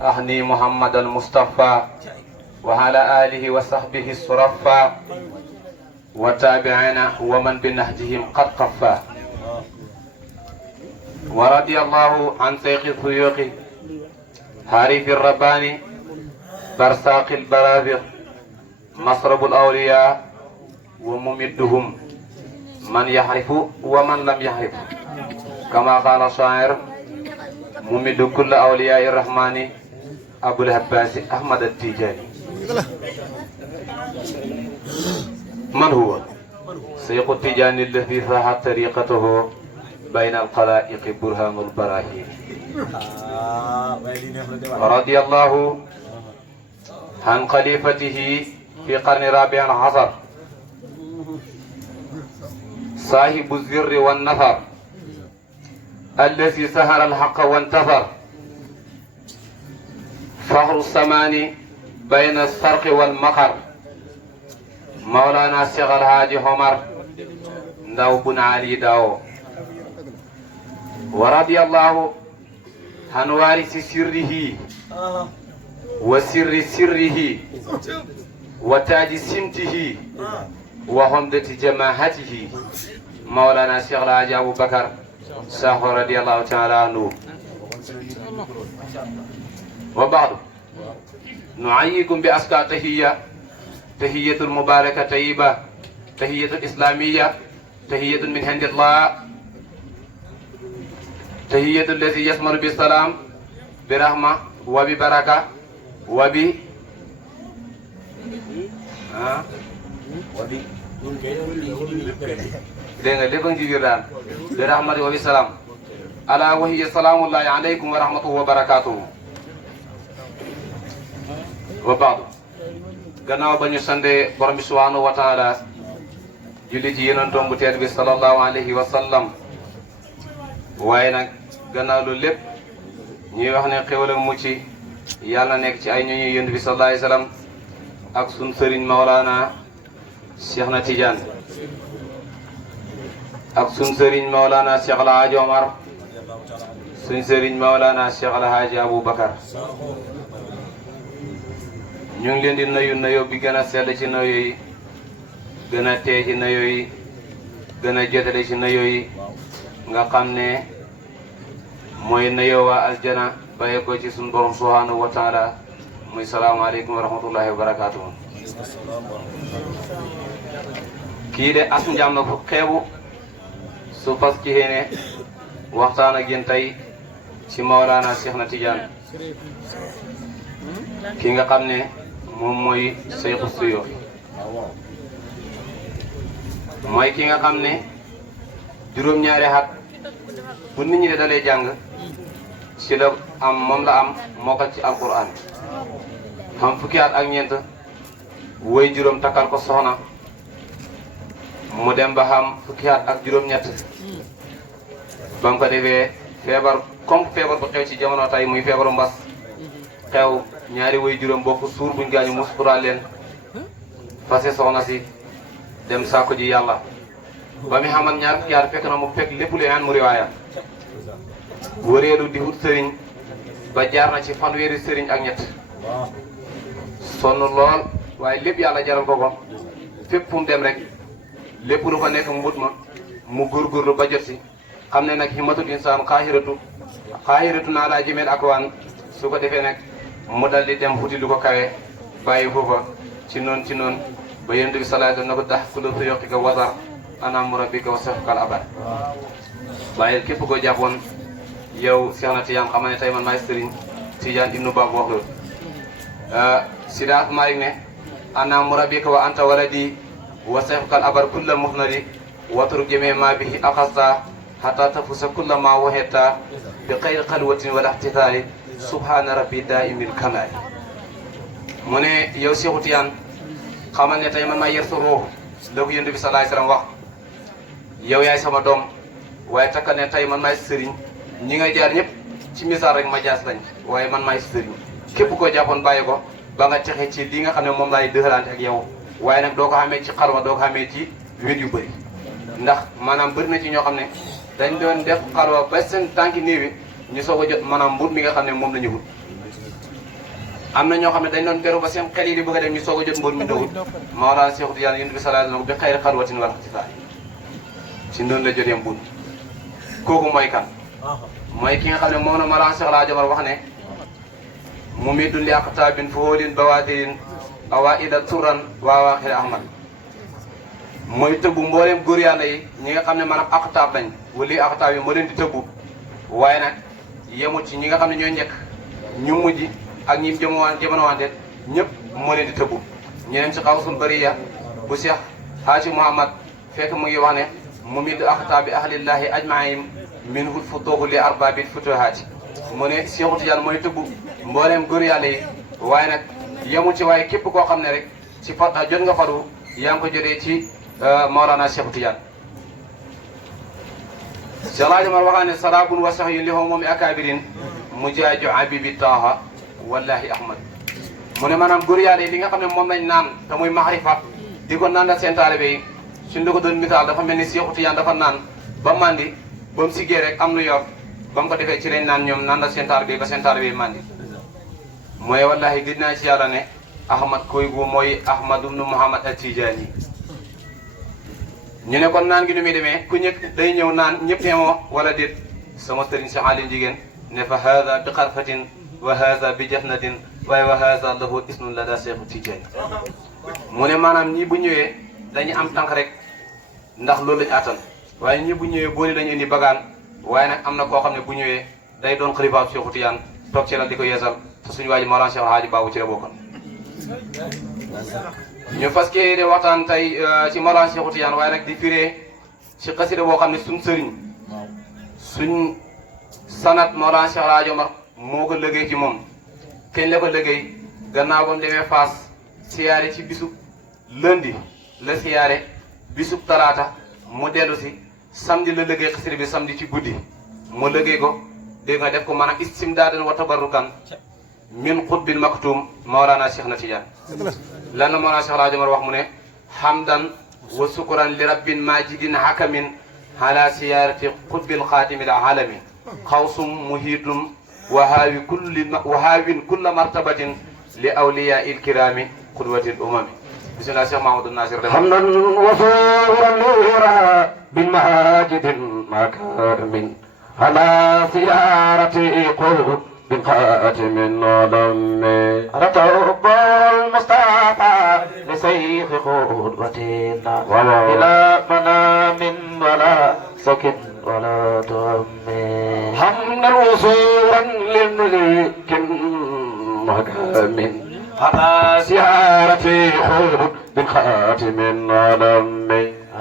أهني محمد المصطفى وعلى آله وصحبه الصرفى وتابعين ومن بنهجهم قد قفى. ورضي الله عن شيخ الشيوخ حارث الرباني برساق البراذر مصرب الأولياء وممدهم من يحرف ومن لم يحرف، كما قال الشاعر: ممد كل أولياء الرحمن أبو العباس أحمد التيجاني. من هو؟ شيخ التيجاني الذي فاحت طريقته بين الخلائق برهان البراهين. ورضي الله عن خليفته في قرن رابع عصر صاحب الزر والنفر الذي سهر الحق وانتصر، فخر السمان بين السرق والمقر، مولانا الشيخ الحاج عمر ndaw بن علي داو. ورضي الله عن وارث سره وسر سره وتاج سمته وحمدة جماعته، مولانا الشيخ الحاج أبو بكر شيخ رضي الله تعالى عنه. وبعد نعيكم بأزكى تحية المباركة طيبة، تحية الإسلامية، تحية من عند الله، تحية الذي يثمر بالسلام برحمة وببركة برحمة وبسلام ألا وهي سلام الله عليكم ورحمته وبركاته. وبعد gannaaw ba ñu sande borom bi subhanahu wa taala julli ci yonentam bu tedd bi sallallahu alayhi wa sallam, waaye nag gannaaw loolu lépp ñuy wax ne xéwal ak mucc yàlla nekk ci ay ñooñu yonent bi sallallahu alayhi wa sallam ak sun sëriñ Maolana Cheikh na Tidiane ak sun sëriñ Maolana Cheikh El Hadj Omar, sun sëriñ Maolana Cheikh El Hadj Abou Bakar. ñu ngi leen di nuyu nuyoo bi gën a sell ci nuyoo yi, gën a tee ci nuyoo yi, gën a jotale ci nuyoo yi nga xam ne mooy nuyoo waa aljana bàyyi ko ci suñu borom subhanahu wa taala, muy salaamaaleykum wa rahmatullahi wa barakaatuhu. kii de as njàm na fu xeebu su fas ci xéene waxtaan ak yéen tey ci Maolana Cheikh na Tidiane, ki nga xam ne moom mooy Seexu Suyuux, mooy ki nga xam ne juróom-ñaari at bu nit ñi de dalee jàng ci la am, moom la am mokkal ci alquran, xam fukki at ak ñeent woy juróom takkal ko soxna, mu dem ba xam fukki at ak juróom-ñett ba mu ko defee feebar comme feebar bu xew ci jamono tay muy feebaru mbas xew, ñaari woy juróom bokk suur buñ gaañu mu suturaal leen, fase soxna si dem sàkku ji yàlla. ba mi xamal ñaar fukki at fekk na mu fekk lépp lu mu riwaaya wëreelu di wut sëriñ ba jaar na ci fanweeri sëriñ ak ñett, sonn lool waaye lépp yàlla jaral ko ko. fépp fu mu dem rek lépp lu fa nekk mbut ma mu góorgóorlu ba jot si, xam ne nag himmatul insaan xaahiratu naa laa jëmeel ak waan. su ko defee nag mu dal di dem wuti lu ko kawe bàyyi foofa ci noonu ba yonent bi sallallahu alayhi wa sallam na ko tax ku la fa yokki ko wasar ana murabbika wa safkal abad. waaye képp koo jàppoon yow Cheikh na Tidiane xam ne tey man maay Serigne Tidiane ibnu Bab wax loolu. Sidaat Malik ne ana murabbika wa anta waladi wa safkal abad kulla mufnadi watur jëmee maa bihi axasta hatta tafusa kulla maa waxeta bi xayri xalwatin wala ixtitaali subhaana rabbi daa'imil kamaali. mu ne yow Cheikhu Tidiane xamal ne tey man maa yer sa ruux la ko yonent bi sallallahu alayhi wa sallam wax. yow yaay sama doom waaye takkal ne tey man maay sëriñ ñi nga jaar ñëpp ci misaal rek ma jaas lañ waaye man maay sëriñ képp koo jàppoon bàyyi ko ba nga texe ci li nga xam ne moom laay dëxalante ak yow. waaye nag doo ko xamee ci xalwa doo ko xamee ci wét yu bëri ndax maanaam bëri na ci ñoo xam ne dañ doon def xalwa ba seen tànki néewi ñu soog a jot maanaam mbut mi nga xam ne moom la ñu wut. am na ñoo xam ne dañ doon beru ba seen xel yi di bëgg a dem ñu soog a jot mbóot mi dawul Mawlana Cheikh Tidiane yonent bi sallallahu alayhi wasallam bi xayri xalwatin wal ixtisaar ci noonu la jotee mbóot kooku mooy kan mooy ki nga xam ne moom na Mawlana Cheikh Alhaji Omar wax ne mu mi dundi aqtaabin foolin bawaatirin awaida turan waawaaxiri ahmad mooy tëbbu mbooleem góor yàlla yi ñi nga xam ne maanaam aqtaab lañ wali aqtaab yi moo leen di tëbbu waaye nag yemut ci ñi nga xam ne ñooy njëkk ñu mujj ak ñi jamonowante ñëpp moo leen di tëbbu ñeneen ci xawsul bariya bu Cheikh Haaji Mouhamad fekk mu ngi wax ne mu mi du aqtaabi ahlillahi ajmain minhu futuuhu li arbaabil futuhaati mu ne Cheikh Tidiane mooy tëbbu mbooleem góor yàlla yi waaye nag yemut ci waaye képp koo xam ne rek ci fa jot nga faru yaa ngi ko jotee ci Mawlana Cheikh Tidiane Cheikh Alhaji Omar waxaa ne sarabun wa sax yu li moom akabirin mu jaaju abibi taaha wallahi ahmad mu ne maanaam góor yàlla yi li nga xam ne moom lañ naan te muy maxrifa di ko naan la seen taalibe yi suñ la ko doon misaal dafa mel ni Cheikh Tidiane dafa naan ba mandi ba mu siggee rek am lu yor ba mu ko defee ci lañ naan ñoom naan la seen taalibe yi ba seen taalibe yi mandi mooy wallahi gis naa ci yàlla ne ahmad koy gu mooy ahmad ibnu muhammad at-Tijaani ñu ne kon naan gi nu muy demee ku ñëkk day ñëw naan ñëpp yemoo wala déet sama sëriñ Cheikh Alim jigéen ne fa haada bi xarfatin wa haada bi jafnatin waaye wa haada lahu ismun lada Cheikh Tijaani mu ne maanaam ñii bu ñëwee dañu am tànk rek ndax loolu lañu attan waaye ñii bu ñëwee booli dañu indi bagaan waaye nag am na koo xam ne bu ñëwee day doon xalifaab Cheikh Tidiane toog ci la di ko yeesal te suñu waa ji Mawlana Cheikh Alhaji Babou ci la bokkoon ñu fas yéene waxtaan tey ci Mawlana Cheikh Tidiane waaye nag di firee ci xasida boo xam ne suñ sëriñ suñ sanat Mawlana Cheikh Alhaji Omar moo ko liggéey ci moom kañ la ko liggéey gannaaw ba mu demee Fass siyaare ci bisub lundi la siyaare bisub talaata mu dellu si samedi la liggéey xasida bi samedi ci guddi mu liggéey ko dégg nga def ko maanaam istimdaadan wa tabarrukan min xutbil maktum Mawlana Cheikh na Tidiane lan la Mawlana Cheikh Alhaji Omar wax mu ne hamdan wa sukran li rabbin majidin hakamin ala siyarati xutbil xaatimil alami xawsum muhitum wa haawin kulla martabatin li awliya il kirami qudwatil umami bismillah Cheikh Mahamadou Nasir hamdan wa sukran li rabbin majidin hakamin على سيارة قلوب بالخاتم النظم رتب المصطفى لسيخ قدوتنا إلى منام ولا سكن ولا دم حمدا وصورا للملك مكام على سيارة قلوب بالخاتم النظم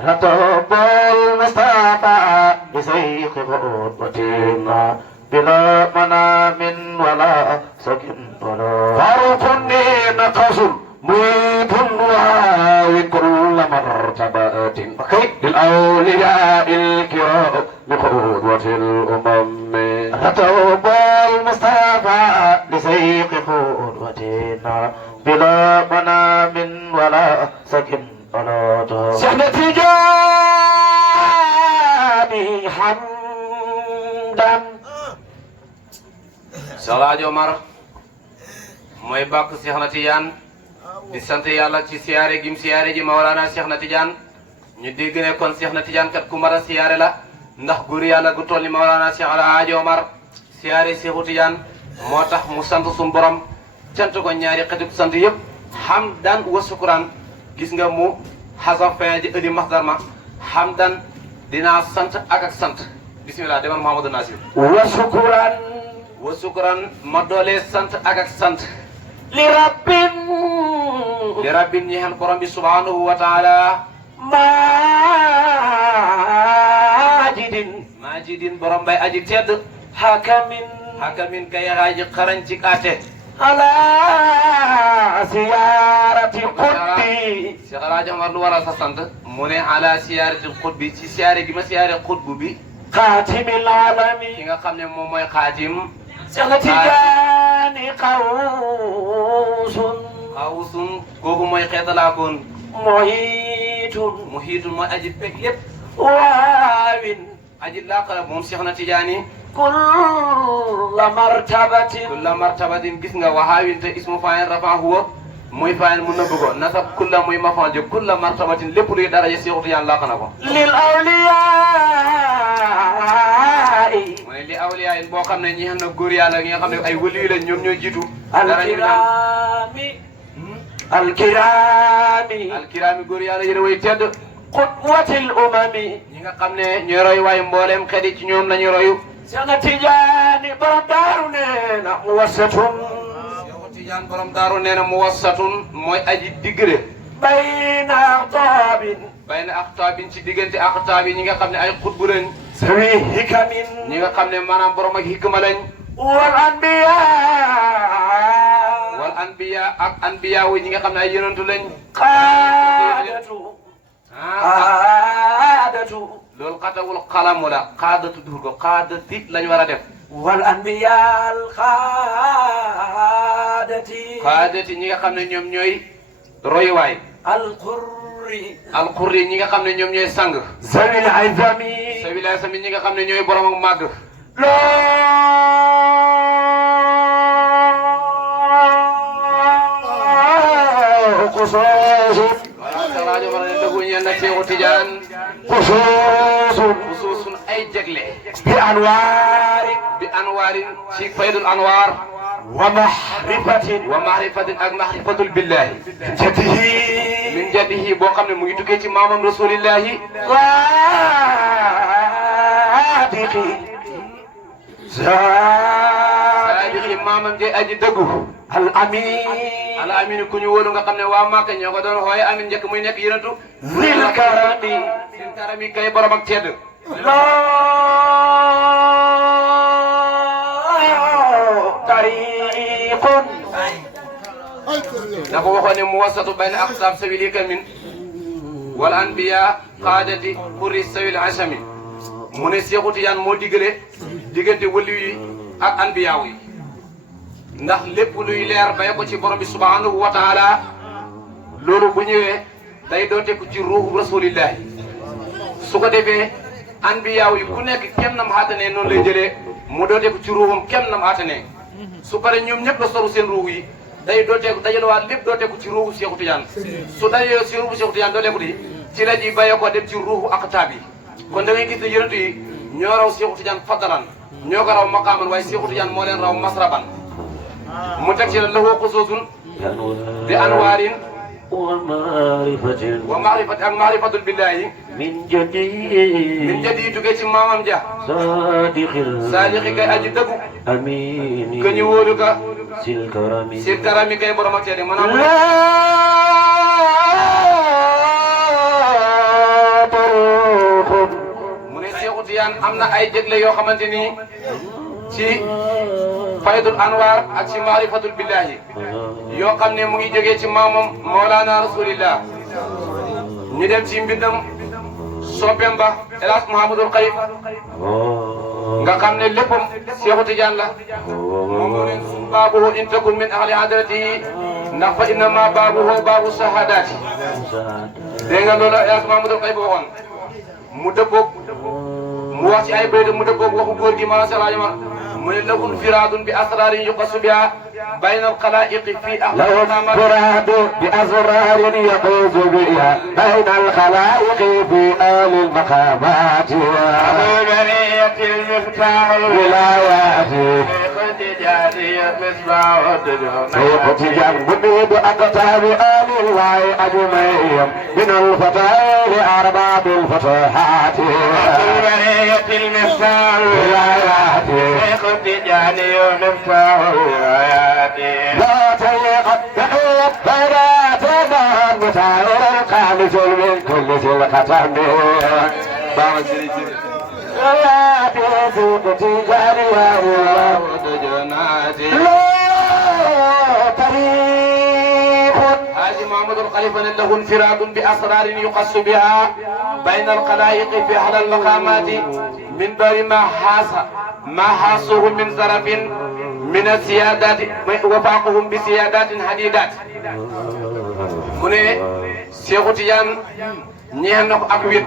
رتب المصطفى لسيخ قدوتنا بلا منام ولا سكن ولا فاروق نقص ميت وهاوي كل مرتبات للأولياء الكرام بقدوة الأمم رتب المصطفى لسيخ قدوتنا بلا منام ولا سكن ولا دار سحنة تجاني حمدا Cheikh Alhaji Omar mooy bàkk Cheikh na Tidiane di sant yàlla ci siyaare gim siyaare ji Mawlana Cheikh na Tidiane ñu dégg ne kon Cheikh na Tidiane kat ku mën a siyaare la ndax góor yàlla gu toll ni Mawlana Cheikh Alhaji Omar siyaare Cheikhu Tidiane moo tax mu sant suñu borom cant ko ñaari xeetu sant yëpp hamdan wa sukran gis nga mu xasaf fin ji ëdi masdar ma hamdan dinaa sant ak sant bismillah demal Mouhamadou Nasir wa sukran ma doolee sant ak sant li rabbin ñeexal borom bi subhanahu wa taala majidin borom bay aji tedd hakamin kay aji xarañ ci kaate ala siyarati qutbi Cheikh Alhaji Omar lu waral sa sant mu ne ala siyarati qutbi ci siyaare gi ma siyaare qutbu bi xaatimil alami ki nga xam ne moom mooy xaatim Cheikh na Tidiane xawsun kooku mooy xeetalaakoon muhiitun mooy aji peg lépp waawin aji laqala moom Cheikh na Tidiane كل مرتبة kulla martabatin gis nga wahaawin te ismu fa'il rafa huwa muy fa'il mu nëbb ko nasab kulla muy maf'ul ji kulla martabatin lépp luy daraja Seexu Tijaan làq na ko للأولياء mu ne li awliya yi boo xam ne ñi xam ne góor yàlla ñi nga xam ne ay waliyu la ñoom ñooy jiitu dara ñu naan الكرام alkiraami góor yàlla yéen a way tedd قدوة الأمم ñi nga xam ne ñooy roy waaye mbooleem xeet yi ci ñoom nañu royu Seexna Tijaan borom daaru neena muwassatun Seexu Tijaan borom daaru nee na muwassatun mooy aji diggre bayna aqtaabin bayna aqtaabin ci diggante aqtaab yi ñi nga xam ne ay xutbu lañ sawi hikamin ñi nga xam ne maanaam borom ak hikma lañ wal anbiyaa wal anbiya ak anbiya wu ñi nga xam ne ay yonantu lañ qaadatu qaadatu loolu xatawul xalamu la xaadatu dur ko xaadati lañ war a def wal anbiyaa al qaadati xaadati ñi nga xam ne ñoom ñooy royuwaay al qurri alxurri ñi nga xam ne ñoom ñooy sang zawil azami sa wilaay sami ñi nga xam ne ñooy borom ak màgg rajo war ne dëggu ñeen na Seexu Tijaan xusuusun ay jagle bi anwaarin ci faydul anwaar wa mahrifatin wa mahrifatin ak mahrifatul billahi jadihi min jaddihi boo xam ne mu ngi tukkee ci maamam rasulillahi saadiqi saadiqi maamam je aji dëggu al amin al amin ku ñu wóolu nga xam ne waa Màkka ñoo ko doon xooye amin njëkk muy nekk yonentu zil karami sin karami kay borom ak tedd tariqun dafa waxoon ne muwassatu bayna aqtaab sawil hikamin wal anbiya qaadati xurri sawil asami mu ne Seexu Tijaan moo diggale diggante waliyu yi ak anbiyaaw yi ndax lépp luy leer bay ko ci borom bi subhanahu wa taala loolu bu ñëwee day dooteeku ci ruuhu rasulillahi su ko defee anbiyaaw yi ku nekk kem nam xaatanee noonu lay jëlee mu dooteeku ci ruuhum kem nam xaatanee su pare ñoom ñëpp la soru seen ruuhu yi day dooteeku dajalewaat lépp dooteeku ci ruuhu Seexu Tijaan su dajee ci ruuhu Seexu Tijaan dooteeku di ci la ji bayee ko dem ci ruuhu aqtaab yi kon da ngay gis ne yonent yi ñoo raw Seexu Tijaan fadalan ñoo ko raw maqaaman waaye Seexu Tijaan moo leen raw masraban mu teg ci la lahu xusuusun bi anwaarin ومعرفة ومعرفة ak معرفة بالله من جديد min jadi tukkee ci maamam ja صادق saadiqi kay aji dëggu أمين ka ñu wóolu ka ذي الكرم si karami kay borom ak teede maanaam لا طروق mu ne Seexu Tijaan am na ay jégle yoo xamante ni ci faydul anwar ak ci maarifatul billahi yoo xam ne mu ngi jógee ci maamam Mawlana Rasulillah ñu dem ci mbindam soppeem ba El Hadj Mouhamadul Xalif nga xam ne léppam Seexu Tijaan la moom moo leen sum baabuhu in takun min ahli hadratihi ndax fa innama baabuhu baabu shahadaati dégg nga loolu El Hadj Mouhamadul Xalif waxoon mu dëppoog mu wax ci ay bayt mu dëppoog waxu góor gi ma salaama mu ne lahul firaadun bi asraarin yuqassu biha bayna alxalaa'iqi fi له الفراد بأسرار يفوز بها بين الخلائق في آل المقامات برية المفتاح الولايات سيف تجان منيب أقطاب آل الله أجمعين من الفتاة أرباب الفتوحات برية المفتاح الولايات تجاني المفتاح الآيات لا تيقظ تحيط فلا تظهر متعير القامس من كل سلقة لا تيسوق تجاري يا الله لا طريق حاجي محمد الخليفة له انفراد بأسرار يقص بها بين الخلائق في أعلى المقامات من بر ما حاسه من زرف من السيادات وفاقهم بسيادات حديدات mu ne Seexu Tijaan ñeel na ko ak wét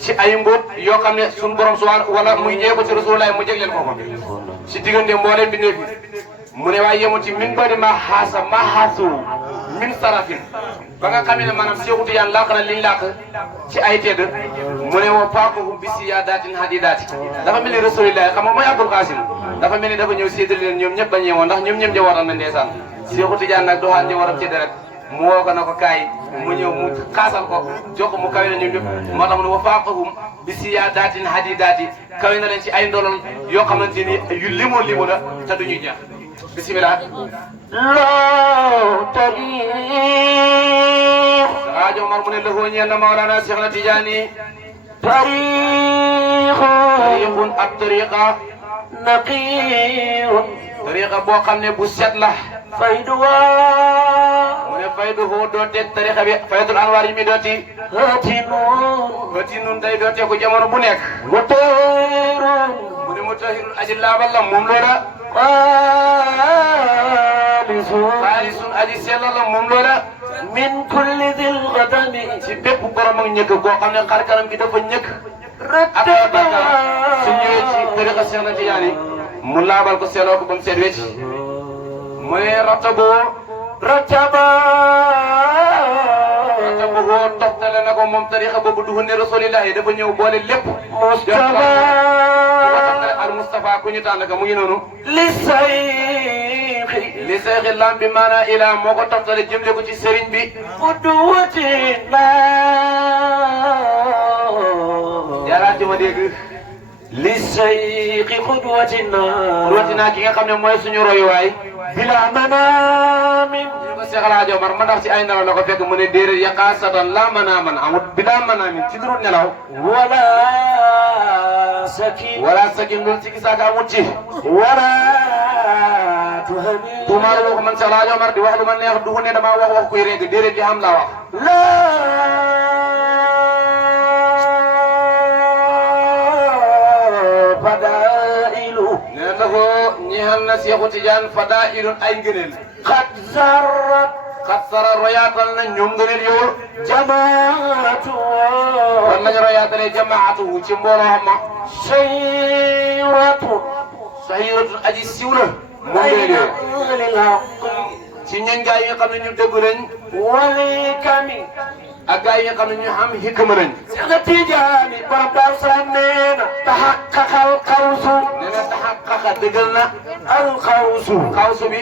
ci ay mbóot yoo xam ne suñu borom subhanahu wala muy ñëwee ko ci rasulullah mu jégleel ko ko ci diggante mbooleem bi nekk mu ne waaye yemul ci min bari ma xaasa ma xaasu min sarafin ba nga xam ne maanaam Seexu Tijaan làq na liñ làq ci ay tedd mu ne woo faakohum bi siyaadatin hadidaati dafa mel ni rasulullah xam nga mooy Abdul Qasim dafa mel ni dafa ñëw séddale leen ñoom ñëpp ba ñëwoon ndax ñoom ñëpp njabootam na ndeysaan Seexu Tijaan nag doxaan njabootam ci deret mu woo ko na ko kaay mu ñëw mu xaasal ko jox ko mu kawe na ñoom ñëpp moo tax mu ne wa faaqahum bi siyaadatin hadidaati kawe na leen ci ay ndolol yoo xamante ni yu limu la te duñuy jeex bisimilah. loo tariix. Alaaji Omar mu ne la ñeel na Mawlana Cheikh na Tijaani. tariixun ab tariqa. naqiyun. tariqa boo xam ne bu set la. fayduwaa. mu ne faydu hoo dooteeg tariqa bi faydul anwaar yi mi dooti. haatinun. day dooteeku jamono bu nekk. mutahirun. mu ne mutahirun aji laabal la moom loola. xaalisun aji sellal la moom loola. min kulli dil qadami. ci bépp borom ak ñëkk koo xam ne xar kanam gi dafa ñëkk. ak rattaba. su ñëwee ci tariqa Cheikh na Tijaani mu laabal ko selloo ko ba mu seet wecc. mu ne rattaboo. rattaba. rattaboo toftale na ko moom tariqa boobu du ne rasulillahi dafa ñëw boole lépp. Mustafa. al Mustafa ku ñu tànn ka mu ngi noonu. li sayxi. li seexi lam bi maanaa ilaa moo ko toftale jëmle ko ci sëriñ bi. qudwatina. jaaraati ma dégg. li sayxi qudwatina. qudwatina ki nga xam ne mooy suñu royuwaay. bila manaamin. ñu ko Seex Alaaji Omar ma ndax ci ay nelaw la ko fekk mu ne déedéet yaqaasatan laa manaaman amut bila manaamin ci duru nelaw. wala sakin. wala sakin loolu ci gisaaka amut ci. wala tuhani. tuumaal loo ko man Seex Alaaji Omar di wax lu ma neex du ne damaa wax kuy régg déedéet di xam laa wax. la fadailu. nee na ko ñeexal na Seexu Tijaan fadailun ay ngëneel. qad zarrat. xat sara royaatal na ñoom ngëneel yow. jamaatu. kon nañu royaatalee jamaatu ci mbooloo ma. sayratu. sahiratun aji siw la. moom ngëneel yow. ci ñooñ gaa yi nga xam ne ñu dëgg lañ. walikami. ak gaa yi nga xam ne ñu xam hikma lañ. Seex na Tijaani borom Daaru Salaam nee na taxaqaqal xawsu. nee na taxaqaqa dëggal na. al xawsu. xawsu bi.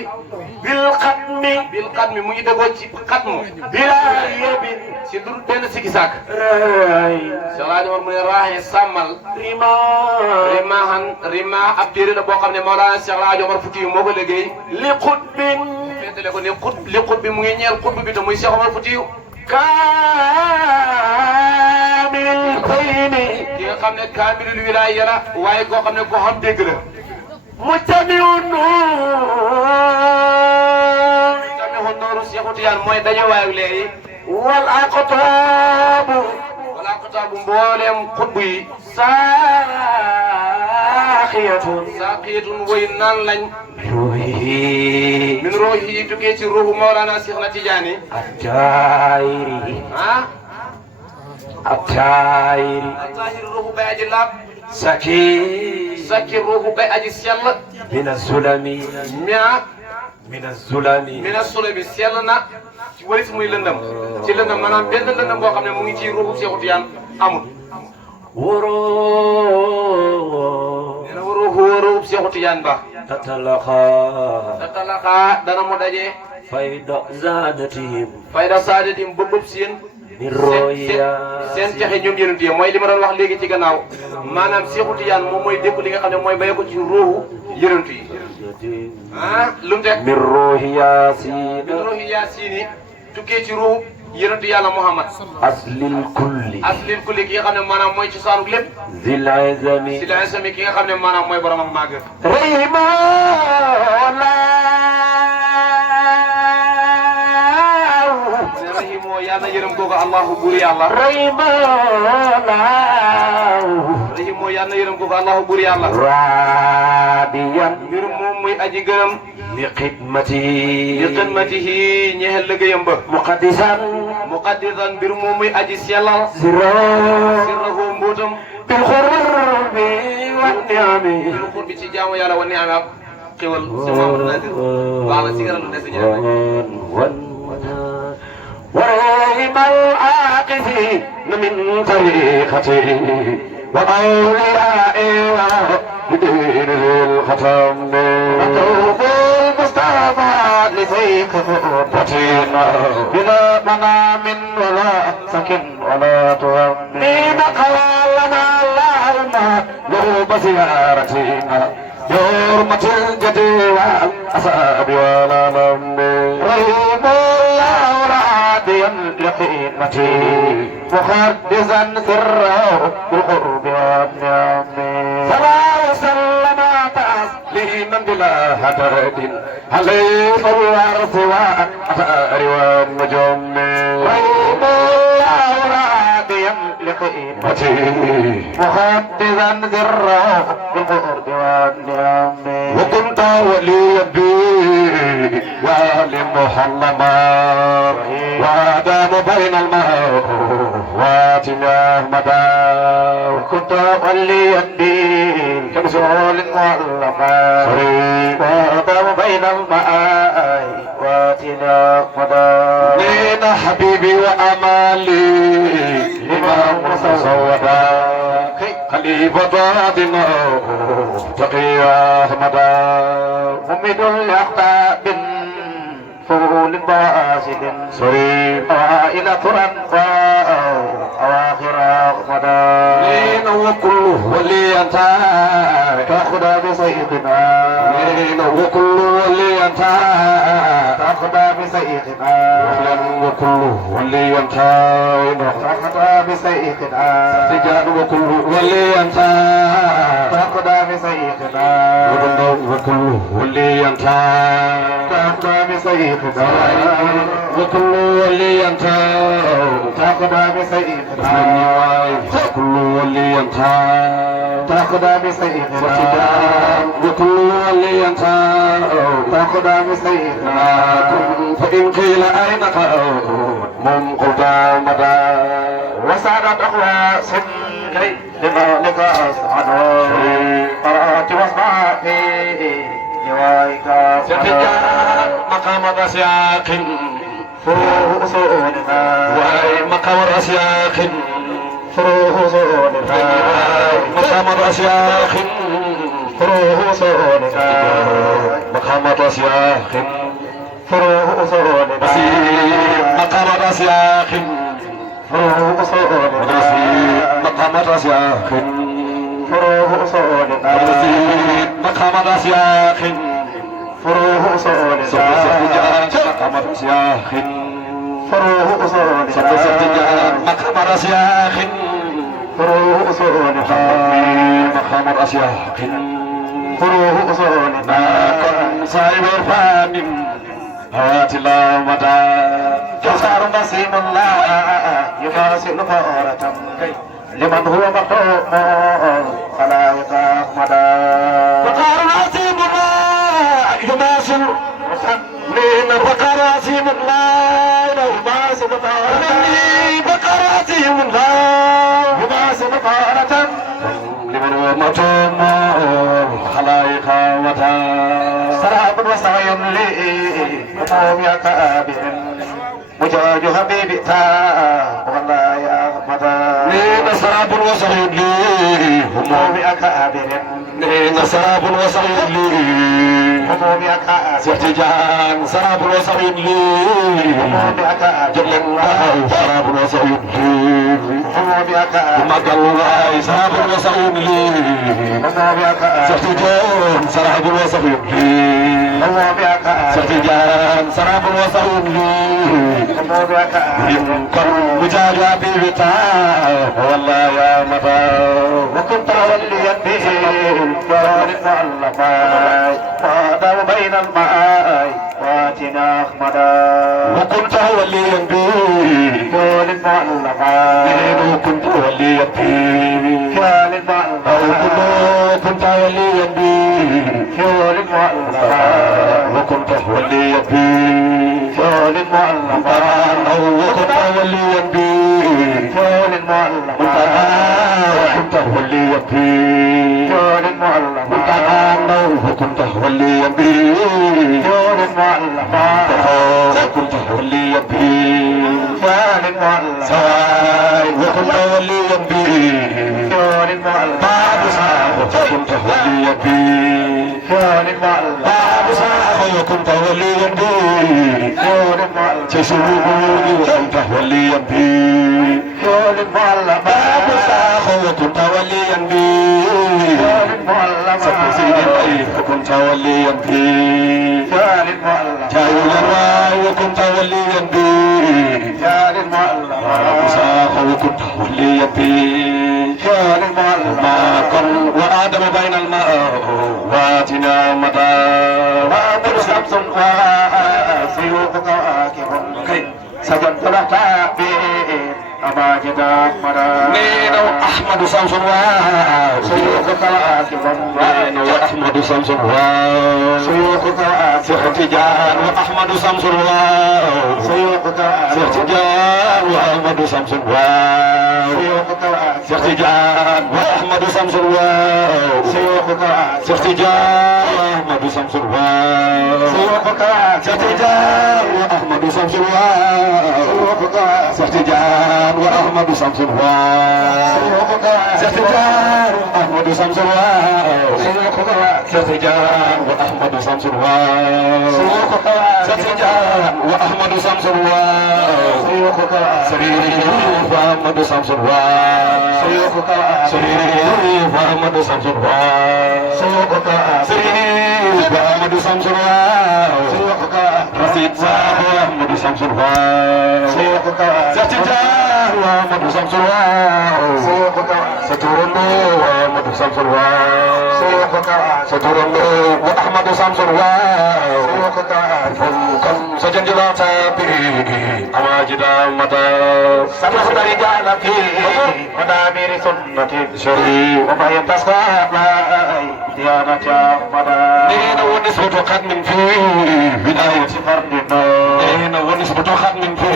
bil xatmi. bil xatmi mu ngi dëggoo ci xatmu. bilaa yebin. ci dul benn sikki sàkk. raay. Seex Alaaji Omar mu ne raaxee sàmmal. rimaa. rima ab téere la boo xam ne Mawlana Seex Alaaji Omar Fuuti moo ko liggéey. li xutbin. féetale ko ne li xut bi mu ngi ñeel xut bi te muy Seex Omar Fuuti kaamil fayni. ki nga xam ne kaamilul wilaaya la waaye koo xam ne koo xam dégg la. mujtamiun nuur. tamit nooru Seexu Tijaan mooy dajewaayu leer yi. wal aqtaabu. wala xutaabu mbooleem xutbu yi. saaxiyatun. saaqiyatun woy naan lañ. ruuhi. min ruuhi yi tukkee ci ruuhu Mawlana Seex na Tijaani. attaayiri. ah. attaayiri. tahir ruuhu bay aji laab. saki. sakki ruuhu bay aji sell. mina zulami. mia. mina zulami. mina sula bi sell na. ci walis muy lëndam. ci lëndam maanaam benn lëndam boo xam ne mu ngi ci ruuhu Seexu Tijaan amul. waroo. nee na ruuhu Seexu Tijaan ba. tatalaqa. dana mu daje. fayda zaadatihim. fayda saadatim bëbbëb seen. min roya. seen texe ñoom yonent yi mooy li ma doon wax léegi ci gannaaw maanaam Seexu Tijaan moom mooy dékku li nga xam ne mooy béye ko ci ruuhu yonent yi. ah lu mu teg. min rohi yasin. min ruuhi yaasiini tukkee ci ruuhu yonent yàlla Muhammad. aslil kulli. aslil kulli ki nga xam ne maanaam mooy ci saanu lépp. zil azami. si la sami ki nga xam ne maanaam mooy borom ak màgg. rahimoo yàlla na yërëm kooku Allahu buur yàlla. rahimoo yàlla na yërëm kooku Allahu buur yàlla. radiyan. mbir moom muy aji gërëm. لقدمته نيهل لغيام با مقدسا بير مومي ادي سيلال سره موتم بالقرب والنعم بالقرب تي جامو يالا والنعم خيول سمام نادر بابا سيغرا ندس نيام ورحم العاقفين من طريقته وأوليائه بدين الختم مطلوب المصطفى لسيك خطبتنا بلا منام ولا سكن ولا تهم بين قوالنا اللهم له بزيارتنا بحرمة الجد والأصحاب والألم رحم الله راضيا لقيمتي محدثا سره بالقرب والنعم صلى وسلم تسليما بلا هدر عليه الورث والأثار والنجوم رحم الله راضيا لقيمتي محدثا سره بالقرب والنعم وكنت وليا بي ولمحلما وآدم بين الموت أحمدا وكنت وليا بي كمسؤول معلما وآدم بين الموت أحمدا من حبيبي وأمالي لما مسودا خليفة فاطمة تقي أحمدا ممد الأخطاء فول باسد صريف إلى ترنفا أواخر أحمدا لين وكله ولي أنت تأخذ بسيدنا لين وكله ولي أنت تأخذ بسيدنا لين وكله ولي أنت تأخذ بسيدنا رجال وكله ولي أنت تأخذ بسيدنا وكله ولي أنت تأخذ بسيدنا وكل ولي أنت تأخذ بسيدنا وكل ولي أنت تأخذ بسيدنا وكل ولي أنت تأخذ بسيدنا فإن قيل أين قوم قلت مدى وسعدت أخلاص لذلك أسعد قرأت واسمعتي ستجاه مقام الأسياق فروه أصولنا وأي مقام الأسياق فروه أصولنا مقام الأسياق فروه أصولنا مقام الأسياق فروه أصولنا مقام الأسياق فروه أصولنا مقام الأسياق فروه أصولنا مقام الأسياخ فروه أصولنا مقام الأسياخ فروه أصولنا مقام الأسياخ فروه أصولنا مقام الأسياخ فروه أصولنا صاحب الفهم هوات الله مدى جسار نسيم الله يفاصل فأرة لمن هو مقوم خلائق أحمدا فقار عظيم الله يماثل من فقار عظيم الله يماثل فقار عظيم الله يماثل فارة لمن هو مقوم خلائق أحمدا سراب وسعي لي مقوم يا كابر مجاج حبيبي تا والله يا أحمدا سراب وسعيد لي هموم أكابر سراب وسعيد لي هموم أكابر سرتجان سراب وسعيد لي هموم أكابر جل الله سراب وسعيد لي هموم أكابر مك الله سراب وسعيد لي هموم أكابر سرتجان سراب وسعيد لي هموم أكابر سرتجان سراب وسعيد لي هموم أكابر كم مجاجا بيتا والله يا مدى وكنت وليا به وارث الماء وادم بين الماء واتنا احمدا وكنت وليا به وارث الماء وكنت وليا به وارث الماء كنت وليا به وارث الماء معلقا وكنت وليا بي كون معلقا وكنت وليا بي كون معلقا وكنت وليا بي كون معلقا وكنت وليا بي كون معلقا وكنت وليا بي كون معلقا وكنت وليا بي كون معلقا وكنت وليا بي تسوقني وكنت وليا بي باب ساخ وكنت وليا بي سيدي الطيب وكنت وليا بي جايلا وكنت وليا بي باب ساخ وكنت وليا بي ما كن وآدم بين الماء واتنا مدى وآدم شمس سيوفك آكب سجدت لك أماجد أحمد نينو أحمد شمس سيوفك آكب نينو أحمد شمس سيوفك سيحتجان وأحمد شمس سيوفك سيحتجان وأحمد شمس سيحتجان وأحمد شمس سيوفك سيحتجان وأحمد شمس سيوفك سيحتجان وأحمد شمس سيحتجان وأحمد شمس سيحتجان وأحمد شمس سيحتجان وأحمد شمس سيحتجان وأحمد شمس سرير وأحمد شمس سرير وأحمد شمس سرير وأحمد شمس رصيد صاحب وأحمد شمس سيحتجان وأحمد شمس ستور وأحمد شمس ستور وأحمد شمس كم سجن جلاتي أماجد مدى سبحت رجال في مدامير سنة شري وما ينتصى ديانة مدى نين ونسبة ختم في بداية فردنا نين ونسبة ختم في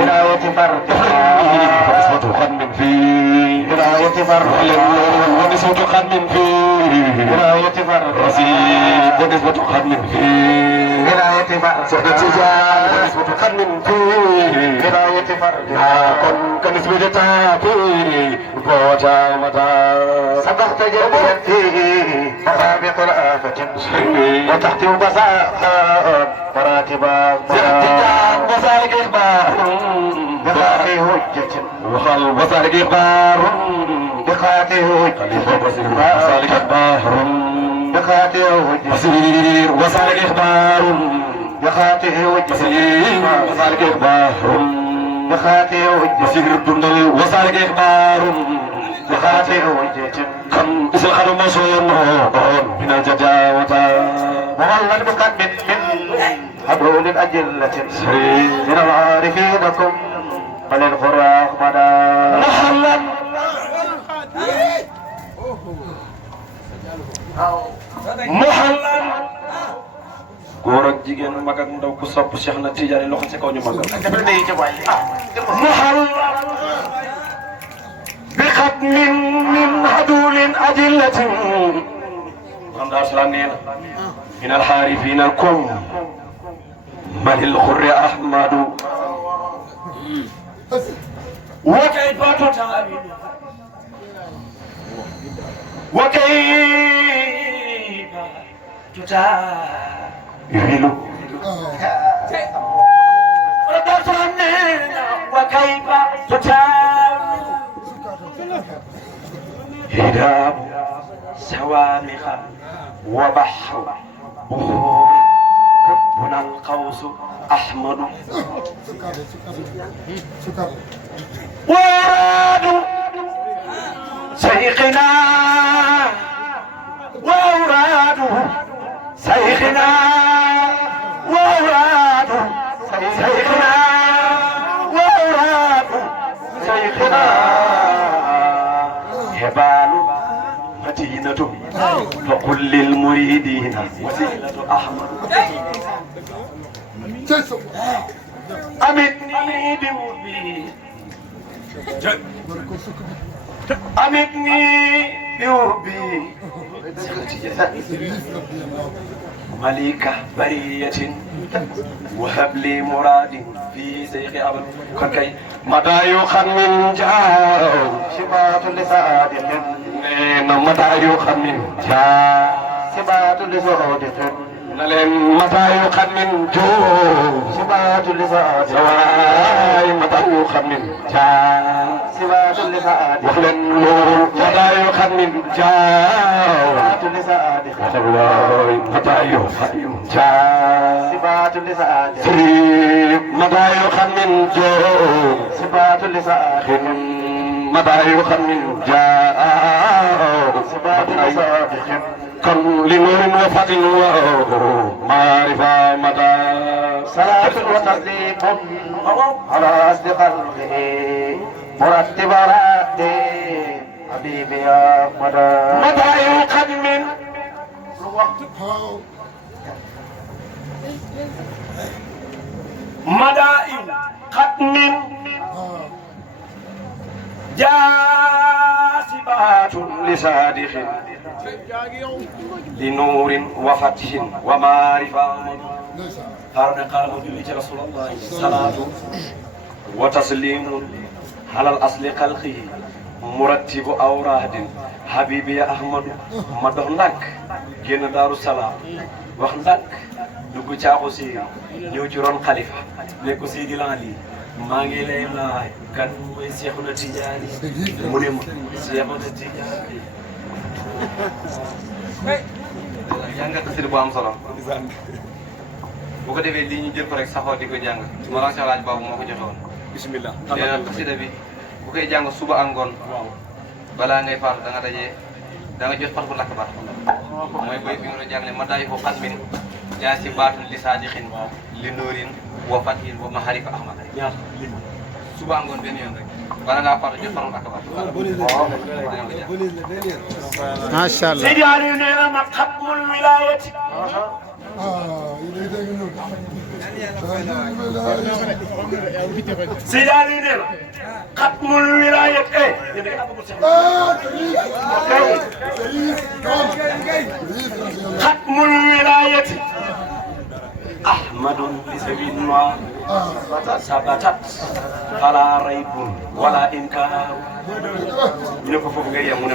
بداية فردنا ونسبة ختم في بداية فردنا ونسبة ختم في بداية فردنا ونسبة ختم في بداية فردنا ونسبة ختم في بداية فردنا كنسبة تابي بوجا مدى سبحت جبهتي مرابط الآفة وتحت بساط مراتب زهتجان وسالك إخبار بخاتي هجة وسالك إخبار بخاتي هجة وسالك إخبار بخاتي هجة بصير وسالك إخبار بخاتي هجة بصير وسالك إخبار بخاتي هجة بصير الدندل وسالك إخبار بخاتي هجة كم اسل خدم مصور من الجداوة مغلق مقدم من حبرول أجلة من العارفينكم وللفراق مدى محلا محلا góor ak jigéen mag ak ndaw ku sopp Cheikh na Tidiane loxo ci kaw ñu magal محلا بختم من هدول أجلة محمد أرسلان من الحارفين الكم مل الخر أحمد وكيف تتعامل وكيف تتعامل وكيف تتعامل هدام سوامخ وبحر بحور ربنا القوس أحمد وأوراد شيخنا وأوراد شيخنا وأوراد شيخنا وأوراد شيخنا هبال مدينة فقل للمريدين وسيلة أحمد أمتني بحبي أمتني بحبي مليكة برية وهب لي مراد في سيخ أبل كركي متى يخمن جاء شبات لسعادة متى يخمن جاء شبات لسعادة نلم متى يخمن جو شبات لسعادة سواي متى يخمن جاء شبات لسعادة وخلن متى يخمن جاء شبات لسعادة سواي متى يخمن جاء شبات لسعادة سريب متى يخمن جو شبات لسعادة متى يخمن جاء شبات لسعادة كم لنور وفتح ومعرفة مدى صلاة وتسليم على أصل قلبه مرتب رأتي حبيبي يا مدى مدى يقدم مدى قدم جاذبات لصادق لنور وفتح ومعرفة هارنا قال بيت رسول الله صلاة وتسليم على الأصل خلقه مرتب أوراد حبيبي يا أحمد مدهنك جن دار السلام وخندك دugg caaxu si ñëw ci ron xalifa ne ko Seydi Laali maa ngi lay laaj kan mooy Seexuna Tijaani mu ne ma Seexuna Tijaani jàngat xasida bu am solo bu ko defee lii ñu jël ko rek saxoo di ko jàng ma la laaj boobu moo ko joxe woon bismillah nee na xasida bi bu koy jàng suba ak ngoon balaa ngay faatu da nga dajee da nga jot fat bu lakk baat mooy boy bi nga doon jàng ne ma daay ko xat min jaa si baatul li saadixin li noorin wa fatin wa maharifa ahmad ñaar suba ak ngoon benn yoon rek bala ngaa faatu jot fat bu lakk baat macha allah Seydi Aliou nee na ma xatmul wilayati Seydi Aliou nee na xatmul wilayati xatmul wilayati ahmadun bi sabinwa sabatat fala raybun wala inkar ñu ne ko foofu ngay yem